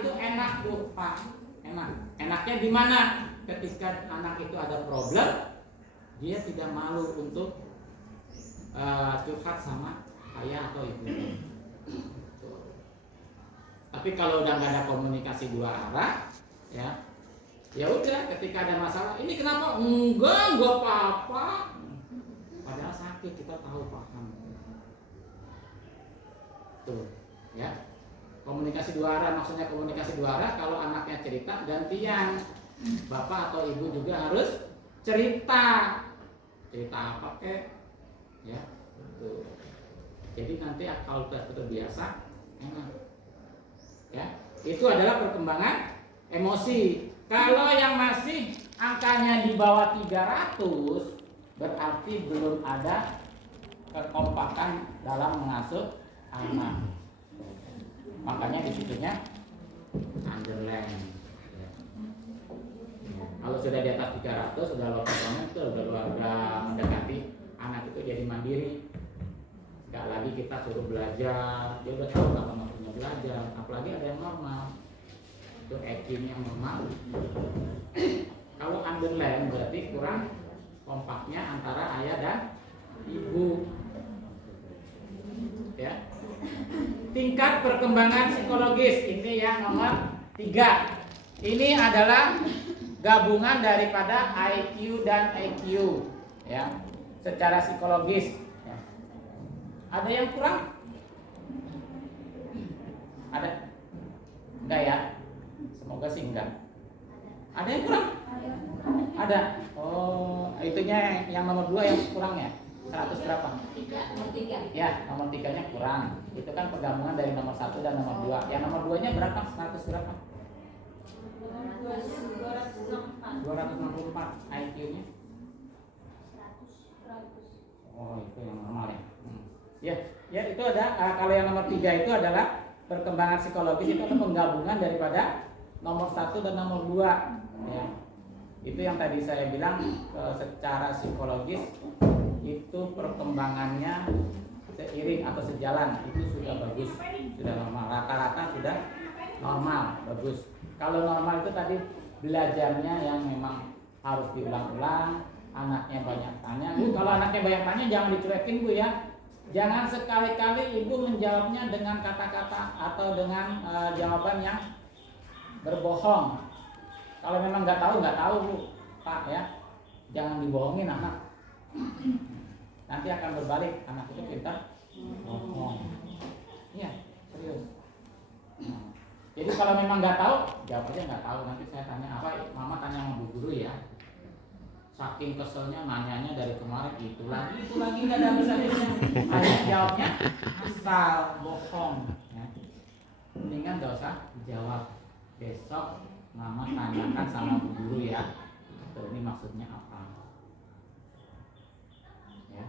itu enak Bu, Pak. Enaknya di mana? Ketika anak itu ada problem, dia tidak malu untuk curhat sama ayah atau ibu. Tapi kalau udah nggak ada komunikasi dua arah, ya udah, ketika ada masalah, ini kenapa? Enggak apa-apa. Padahal sakit, kita tahu, paham. Tuh, ya. Komunikasi dua arah, maksudnya komunikasi dua arah. Kalau anaknya cerita, gantian bapak atau ibu juga harus cerita apa kek, ya. Betul. Jadi nanti kalau sudah terbiasa, enak, ya. Itu adalah perkembangan emosi. Kalau yang masih angkanya di bawah 300, berarti belum ada kekompakan dalam mengasuh anak. Makanya disitunya underline. Kalau sudah di atas 300, sudah low performance, itu udah mendekati anak itu jadi mandiri. Gak lagi kita suruh belajar, dia udah tahu apa maksudnya belajar. Apalagi ada yang normal, itu EQ-nya normal. Kalau underline berarti kurang kompaknya antara ayah dan ibu, ya. Tingkat perkembangan psikologis ini yang nomor 3. Ini adalah gabungan daripada IQ dan EQ, ya, secara psikologis. Ya. Ada yang kurang? Ada? Enggak ya? Semoga sih enggak. Ada yang kurang? Ada. Oh, itunya yang nomor 2 yang kurang ya? 100 berapa? Nomor 3. Ya, nomor 3-nya kurang. Itu kan pergabungan dari nomor 1 dan nomor 2. Yang nomor 2-nya berapa? 100 berapa? 264 IQ-nya. Oh, itu yang normal ya. Ya itu ada. Kalau yang nomor 3 itu adalah perkembangan psikologis, itu adalah penggabungan daripada nomor 1 dan nomor 2. Ya. Itu yang tadi saya bilang, secara psikologis itu perkembangannya seiring atau sejalan, itu sudah bagus, sudah normal, rata-rata sudah normal, bagus. Kalau normal itu tadi belajarnya yang memang harus diulang-ulang, anaknya banyak tanya. Bu, kalau anaknya banyak tanya jangan dicuekin Bu ya. Jangan sekali-kali ibu menjawabnya dengan kata-kata atau dengan jawaban yang berbohong. Kalau memang nggak tahu Bu, Pak ya, jangan dibohongin anak. Nanti akan berbalik, anak itu pintar bohong. Iya, serius. Jadi kalau memang nggak tahu, jawab aja nggak tahu. Nanti saya tanya apa, mama tanya sama bu guru ya. Saking keselnya nanyanya dari kemarin itu lagi nggak ada habis-habisnya. Ayah jawabnya asal bohong. Ya. Mendingan nggak usah dijawab. Besok mama tanyakan sama bu guru ya. Tuh, ini maksudnya apa? Ya.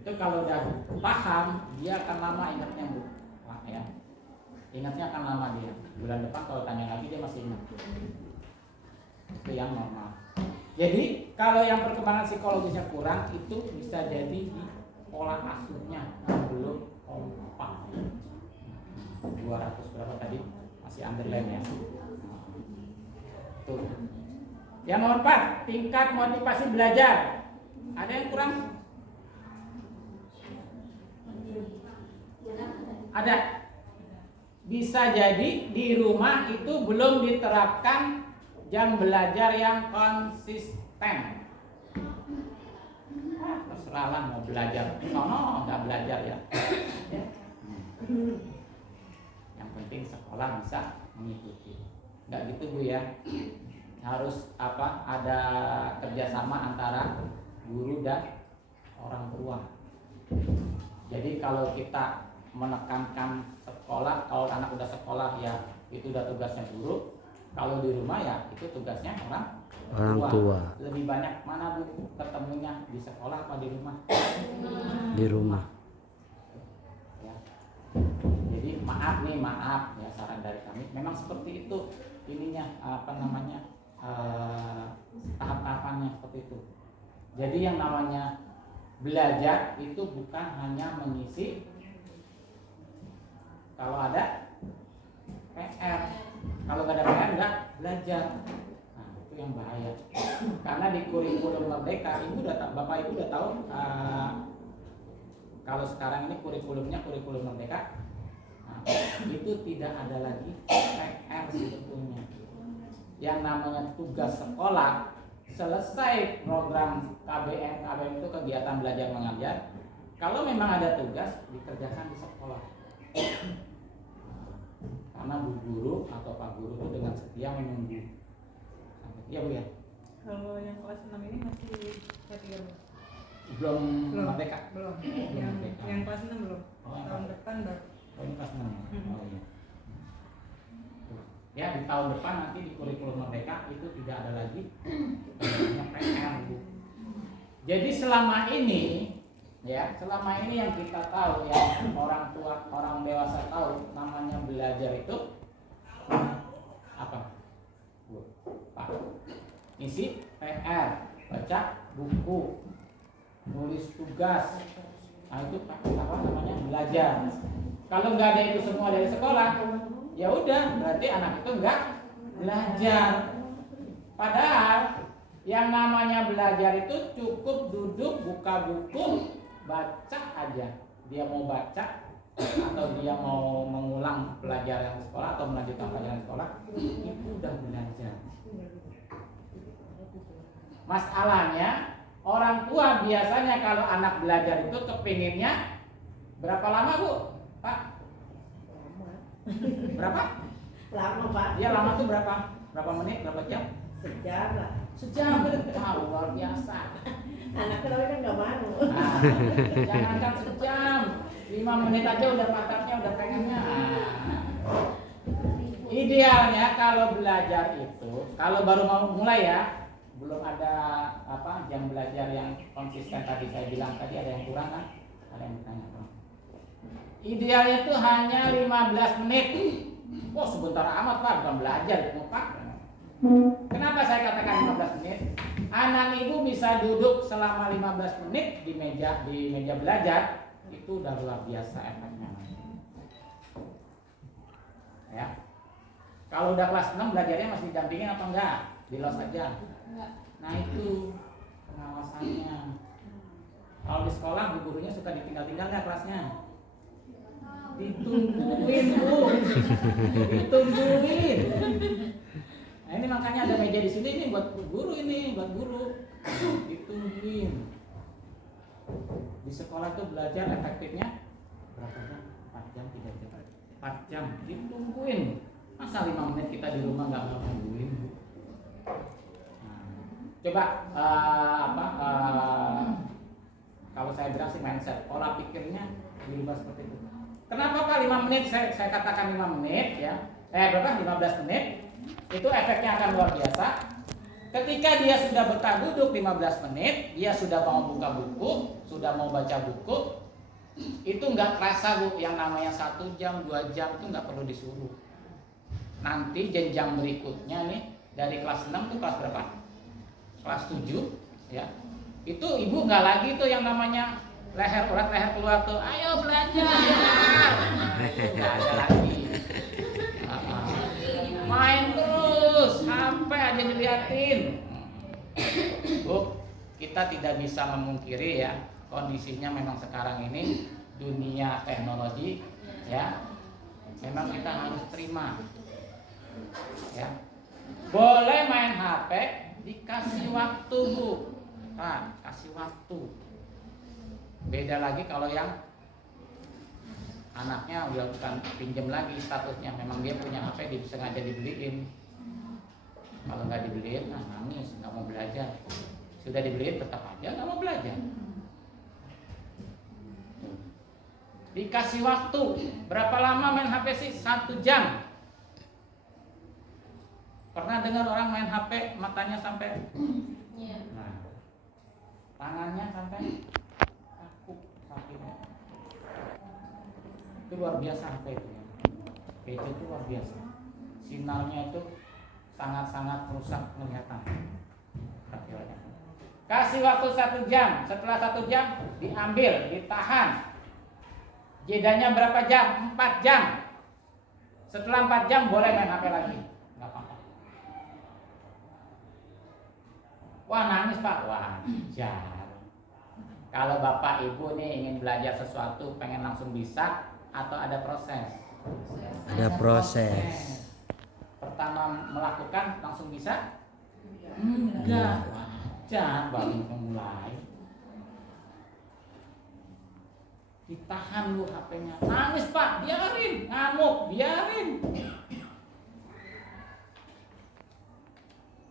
Itu kalau udah paham, dia akan lama ingatnya Bu. Wah, ya. Ingatnya akan lama dia. Bulan depan kalau tanya lagi dia masih ingat. Itu yang normal. Jadi kalau yang perkembangan psikologisnya kurang, itu bisa jadi di pola asuhnya yang belum kompak. 200 berapa tadi? Masih underline ya. Tuh. Yang nomor 4, tingkat motivasi belajar. Ada yang kurang? Ada. Bisa jadi di rumah itu belum diterapkan jam belajar yang konsisten. Terserah lah mau belajar, nggak belajar ya. Yang penting sekolah bisa mengikuti. Nggak gitu Bu ya. Harus ada kerjasama antara guru dan orang tua. Jadi kalau kita menekankan sekolah, kalau anak udah sekolah ya itu udah tugasnya guru. Kalau di rumah ya itu tugasnya orang tua. Lebih banyak mana Bu ketemunya, di sekolah apa di rumah? Di rumah. Ya. Jadi maaf ya, saran dari kami memang seperti itu ininya tahap-tahapannya seperti itu. Jadi yang namanya belajar itu bukan hanya mengisi, kalau ada PR Kalau nggak ada PR nggak belajar. Nah, itu yang bahaya. Karena di kurikulum Merdeka, Bapak Ibu udah tahu kalau sekarang ini kurikulumnya kurikulum Merdeka. Nah, itu tidak ada lagi PR sebetulnya. Yang namanya tugas sekolah, selesai program KBM itu kegiatan belajar mengajar. Kalau memang ada tugas, dikerjakan di sekolah. Karena Bu Guru atau Pak Guru itu dengan setia menunggu. Iya Bu ya? Kalau yang kelas 6 ini masih K3 Belum Merdeka? Belum. Belum merdeka. Yang kelas 6 belum. Oh, Tahun depan baru. Oh, ini kelas 6. Oh iya. Ya, di tahun depan nanti di kurikulum Merdeka itu tidak ada lagi namanya PR, Bu. Jadi selama ini yang kita tahu, yang orang tua, orang dewasa tahu, namanya belajar itu apa? Bu, Pak. Isi PR, baca buku, nulis tugas. Nah, itu apa namanya? Belajar. Kalau nggak ada itu semua dari sekolah, ya udah, berarti anak itu nggak belajar. Padahal yang namanya belajar itu cukup duduk, buka buku, baca aja. Dia mau baca atau dia mau mengulang pelajaran sekolah atau melanjutkan pelajaran sekolah, itu udah belajar. Masalahnya orang tua biasanya kalau anak belajar itu kepinginnya berapa lama Bu? Pak? Berapa? Lama Pak. Iya lama tuh berapa? Berapa menit? Berapa jam? Sejam lah. Sejam. Wow, luar biasa. Anak kalau kan nggak mau. Nah, jangankan sejam, 5 menit aja udah pantatnya udah pengennya. Idealnya kalau belajar itu, kalau baru mau mulai ya, belum ada jam belajar yang konsisten tadi saya bilang tadi, ada yang kurang kan? Ada yang bertanya. Idealnya itu hanya 15 menit. Oh sebentar amat Pak, bukan belajar itu Pak. Kenapa saya katakan 15 menit? Anak ibu bisa duduk selama 15 menit di meja belajar, itu udah luar biasa efeknya. Ya. Kalau udah kelas 6 belajarnya masih didampingin apa enggak? Di los aja. Nah itu pengawasannya. Kalau di sekolah bu gurunya suka ditinggal-tinggal nggak kelasnya? Ditungguin Bu, ditungguin. Nah ini makanya ada meja di sini nih buat guru ditungguin. Di sekolah tuh belajar efektifnya berapa jam? 4 jam, 3 jam, 4 jam ditungguin. Masa 5 menit kita di rumah nggak mau nungguin? Coba kalau saya bilang sih mindset, pola pikirnya dirubah seperti itu. Kenapa Pak 5 menit? Saya katakan 5 menit ya. Berapa? 15 menit. Itu efeknya akan luar biasa. Ketika dia sudah betah duduk 15 menit, dia sudah mau buka buku, sudah mau baca buku, itu nggak kerasa Bu, yang namanya 1 jam, 2 jam itu nggak perlu disuruh. Nanti jenjang berikutnya nih, dari kelas 6 tuh kelas berapa? Kelas 7 ya. Itu ibu nggak lagi tuh yang namanya leher keluar tuh, ayo belajar. Nggak ada lagi. Main terus, HP aja diliatin. Bu, kita tidak bisa memungkiri ya, kondisinya memang sekarang ini dunia teknologi ya. Memang kita harus terima. Ya. Boleh main HP, dikasih waktu Bu. Nah, kasih waktu. Beda lagi kalau yang anaknya udah bukan pinjam lagi statusnya, memang dia punya HP, dia sengaja dibeliin. Kalau nggak dibeliin, nangis, nggak mau belajar. Sudah dibeliin tetap aja nggak mau belajar. Dikasih waktu, berapa lama main HP sih? 1 jam. Pernah dengar orang main HP matanya sampai, nah, tangannya sampai kaku sakitnya. Itu luar biasa HP itu ya. HP itu luar biasa. Sinyalnya itu sangat-sangat merusak penglihatan. Kasih waktu 1 jam. Setelah 1 jam diambil, ditahan. Jedanya berapa jam? 4 jam. Setelah 4 jam boleh main HP lagi. nggak apa-apa. Wah nangis Pak, wajar. Kalau Bapak Ibu nih ingin belajar sesuatu, pengen langsung bisa atau ada proses? Ada proses. Pertama melakukan langsung bisa? Enggak, wajar baru memulai. Ditahan lu HP-nya. Nangis Pak, biarin. Ngamuk, biarin.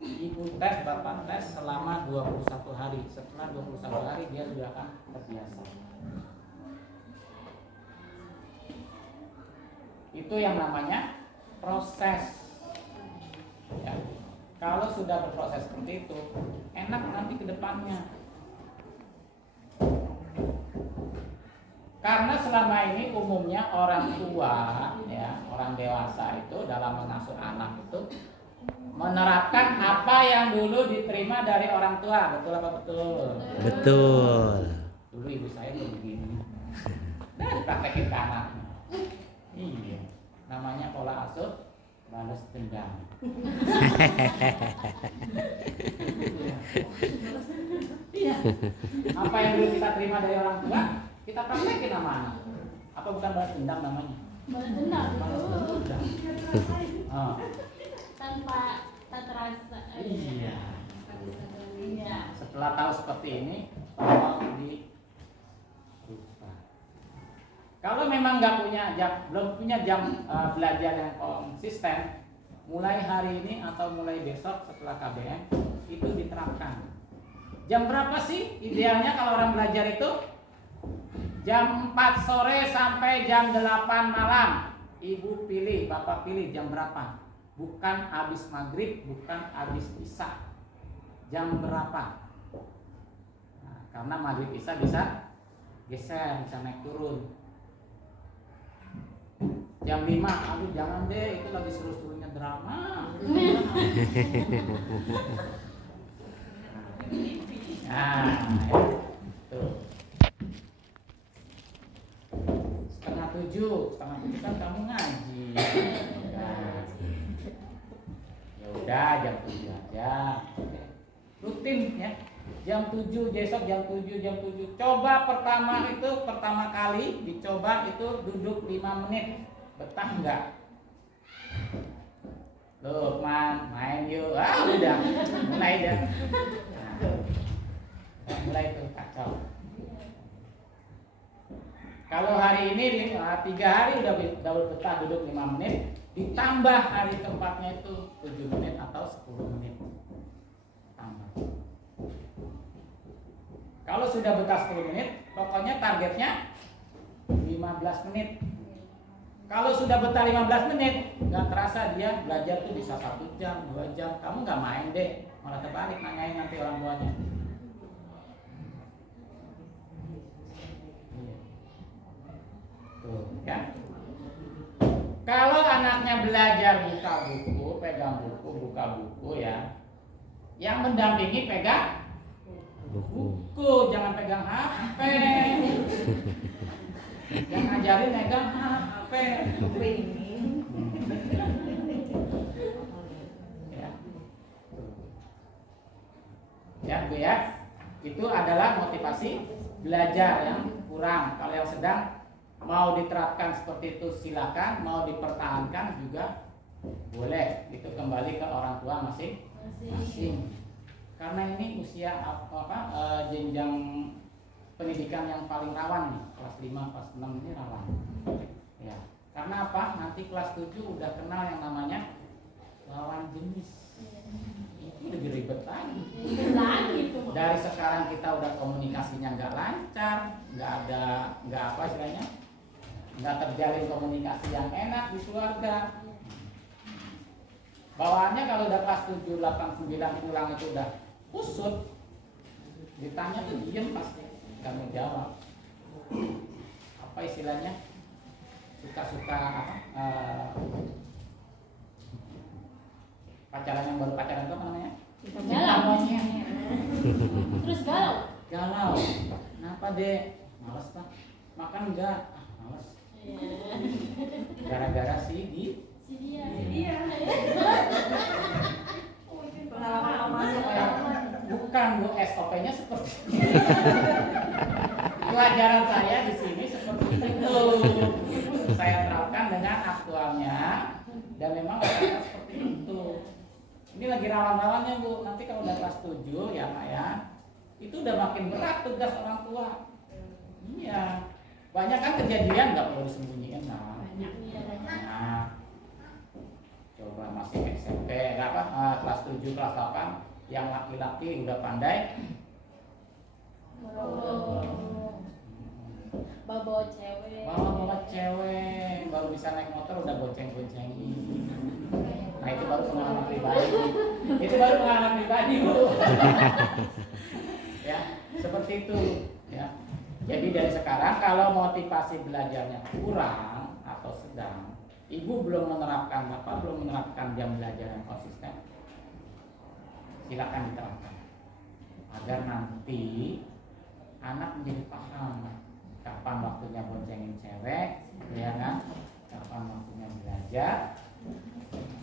Ibu tes, Bapak tes selama 21 hari. Setelah 21 hari dia sudah akan terbiasa. Itu yang namanya proses. Ya. Kalau sudah berproses seperti itu, enak nanti ke depannya. Karena selama ini umumnya orang tua, ya, orang dewasa itu dalam mengasuh anak itu menerapkan apa yang dulu diterima dari orang tua. Betul apa betul? Betul. Dulu ibu saya tuh begini. Nah, dipraktekin ke anak. Iya, namanya pola asuh balas dendam. Iya. Apa yang dulu kita terima dari orang tua, kita praktekin sama anak. Apa bukan balas dendam namanya? Balas dendam. Balas dendam. Oh. Tanpa tak terasa. Iya. Iya. Setelah tahu seperti ini, tolong dirubah. Kalau memang belum punya jam belajar yang konsisten, mulai hari ini atau mulai besok setelah KBM itu diterapkan. Jam berapa sih idealnya kalau orang belajar itu? Jam 4 sore sampai jam 8 malam. Ibu pilih, Bapak pilih jam berapa? Bukan habis maghrib, bukan habis isya. Jam berapa? Nah, karena maghrib isya bisa geser, bisa naik turun. Jam 5, aduh jangan deh, itu lagi seru-serunya drama. Nah, itu. Setengah tujuh kan kamu ngaji. Nah, ya udah jam 7 aja. Rutin ya. Jam 7 besok jam 7. Coba pertama kali dicoba itu duduk 5 menit. Betah enggak? Lukman, main yuk. Udah. Mulai dah. Nah, mulai tuh kacau. Kalau hari ini 3 hari udah betah duduk 5 menit, ditambah hari keempatnya itu 7 menit atau 10 menit. Tambah. Kalau sudah betah 10 menit, pokoknya targetnya 15 menit. Kalau sudah betah 15 menit, nggak terasa dia belajar tuh bisa 1 jam, 2 jam. Kamu nggak main deh, malah terbalik nanyain nanti orang tuanya. Tuh, ya. Kalau anaknya belajar buka buku, pegang buku, buka buku ya. Yang mendampingi pegang buku, jangan pegang HP. Yang ngajarin megang HP. Ya, Bu ya. Itu adalah motivasi belajar yang kurang. Kalau yang sedang mau diterapkan seperti itu silakan, mau dipertahankan juga boleh. Itu kembali ke orang tua masing-masing. Karena ini usia jenjang pendidikan yang paling rawan nih, kelas 5, kelas 6 ini rawan. Ya. Karena apa? Nanti kelas 7 udah kenal yang namanya lawan jenis. Itu lebih ribet lagi. Dari sekarang kita udah komunikasinya nggak lancar, nggak apa istilahnya, nggak terjalin komunikasi yang enak di keluarga. Bawaannya kalau udah kelas 7, 8, 9 pulang itu udah kusut, ditanya tuh diem pasti, nggak mau jawab. Apa istilahnya? Suka-suka pacaran yang baru pacaran itu apa namanya? Galau. Terus galau. Kenapa deh? Males Pak. Makan enggak? Males. Gara-gara si dia. Iya. Bu, SOP-nya seperti itu. Pelajaran saya di sini seperti itu. Saya terapkan dengan aktualnya dan memang rata-rata seperti itu. Ini lagi rawan-rawannya Bu. Nanti kalau udah kelas 7 ya Mak ya, itu udah makin berat tugas orang tua. Iya. Banyak kan kejadian nggak perlu disembunyiin nah. Nah, coba masih SMP kelas 7 kelas 8 yang laki-laki udah pandai bawa cewek. bawa cewek, baru bisa naik motor udah bonceng-boncengin. Nah itu baru pengalaman pribadi. Itu baru pengalaman pribadi Bu. Ya, seperti itu ya. Jadi dari sekarang kalau motivasi belajarnya kurang atau sedang, ibu belum menerapkan belum menerapkan jam belajar yang konsisten, silakan diterapkan agar nanti anak menjadi paham kapan waktunya boncengin cewek, ya kan? Kapan waktunya belajar.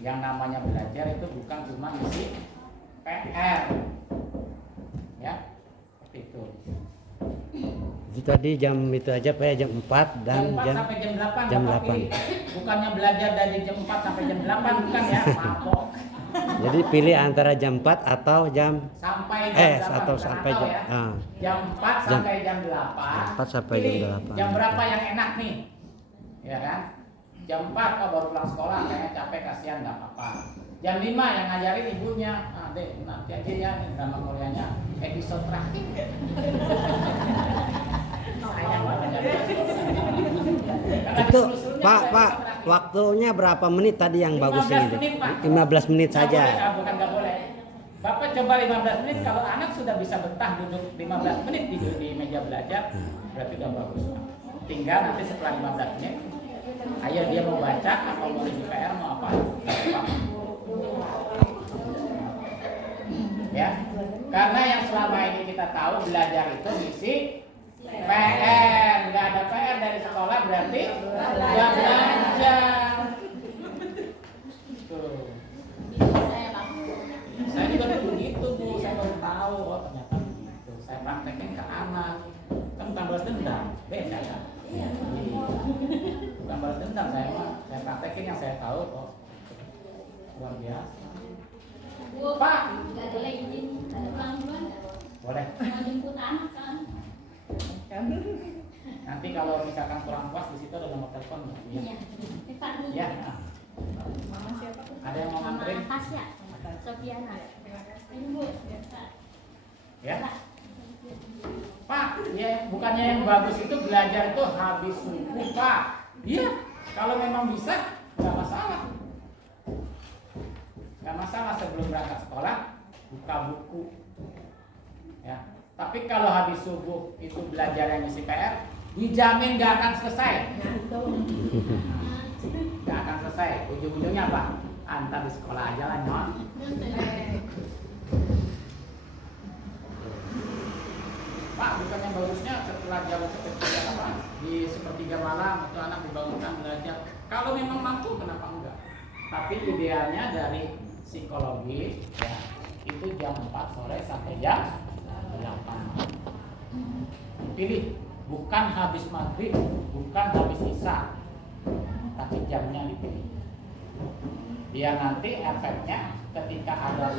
Yang namanya belajar itu bukan cuma isi PR, ya, seperti itu. Itu tadi jam itu aja Pak ya, jam 4 dan jam 4 jam sampai jam 8. jam Bapak 8. pilih. Bukannya belajar dari jam 4 sampai jam 8 bukan ya, mabok. Jadi pilih antara jam 4 atau jam Sampai jam 8 atau bukan sampai atau jam ya. Jam 4 sampai jam 8. 4 sampai Pilih jam 8. Jam berapa yang enak nih? Ya kan? Jam 4 baru pulang sekolah kayaknya capek kasihan enggak apa-apa. Jam 5 yang ngajarin ibunya. Ah, Dek, nanti aja ya drama Koreanya episode terakhir. Sayang banget. itu Pak waktunya berapa menit tadi yang bagus 15 ini? menit, Pak. 15 menit saja. Bukan nggak boleh. Bapak coba 15 menit, kalau anak sudah bisa betah duduk 15 menit di meja belajar, berarti udah bagus. Tinggal nanti setelah 15 menit, ayo dia mau baca atau mau isi PR mau apa? Ya, karena yang selama ini kita tahu belajar itu ngisi PR, nggak ada PR dari sekolah berarti nggak belajar. Tuh. Bisa saya lakukan. Saya juga dulu gitu Bu, saya baru tahu oh ternyata begitu. Saya praktekin ke anak, kan bukan balas dendam, beda ya. Iya. Bukan balas dendam saya praktekin yang saya tahu kok. Luar biasa. Bu, Pak. nggak boleh izin ada pulang duluan nggak? Boleh. Mau jemput anak kan? Nanti kalau misalkan kurang puas di situ ada nomor telepon. Iya. Cepat dulu. Ya. Mama siapa tuh? Ada yang mau nganterin? Mama Tasya, Sofiana. Ini Bu. Ya. Pak, ya bukannya yang bagus itu belajar itu habis subuh Pak. Iya. Kalau memang bisa nggak masalah. Nggak masalah sebelum berangkat sekolah buka buku. Ya. Tapi kalau habis subuh itu belajar yang isi PR, dijamin nggak akan selesai. Nggak akan selesai. Ujung-ujungnya apa? Antar di sekolah aja lah nyon. Pak, bukannya bagusnya setelah jam sepertiga apa? Di sepertiga malam itu anak dibangunkan belajar. Kalau memang mampu kenapa enggak? Tapi idealnya dari psikologi ya, itu jam 4 sore sampai jam 8. Pilih bukan habis maghrib, bukan habis isya, tapi jamnya dipilih. Biar nanti efeknya ketika ada